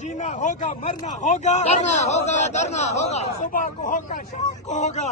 जीना होगा, मरना होगा, करना होगा, डरना होगा। सुबह को होगा, शाम को होगा।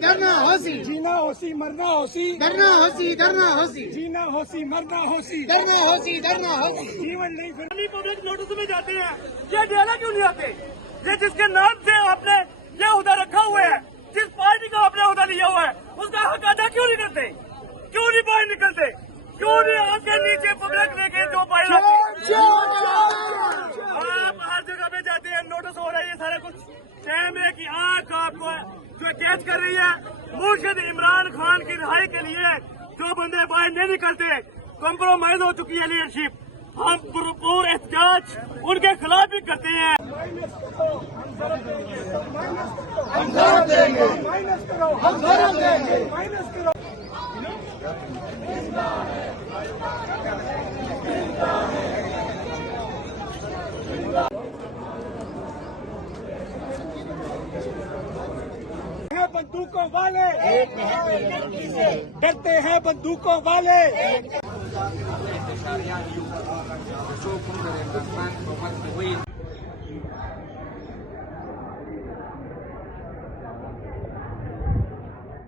डरना होसी, जीना होसी, मरना होसी, डरना होसी, डरना होसी, जीना होसी, मरना होसी, डरना होसी, डरना होसी। जीवन नहीं फिर पब्लिक नोटिस में जाते हैं, ये डेला क्यों नहीं आते? ये जिसके नाम से आपने ये उहदा रखा हुआ है, जिस पार्टी का आपने उहदा लिया हुआ है, उसका हक अदा क्यों नहीं करते? क्यों नहीं बाहर निकलते? क्यों नहीं आपके नीचे पब्लिक लेके जो पाई आप हर जगह पे जाते हैं, नोटिस हो रहा है, ये सारा कुछ टाइम है कि आज आपको जो कैद कर रही है मुर्शिद इमरान खान की रिहाई के लिए जो बंदे बाहर नहीं निकलते, कॉम्प्रोमाइज हो चुकी है लीडरशिप। हम भरपूर एहतजाज उनके खिलाफ भी करते हैं। हम जरूर देंगे, माइनस करो, हम जरूर देंगे। माइनस करो। बंदूकों वाले डरते हैं, बंदूकों वाले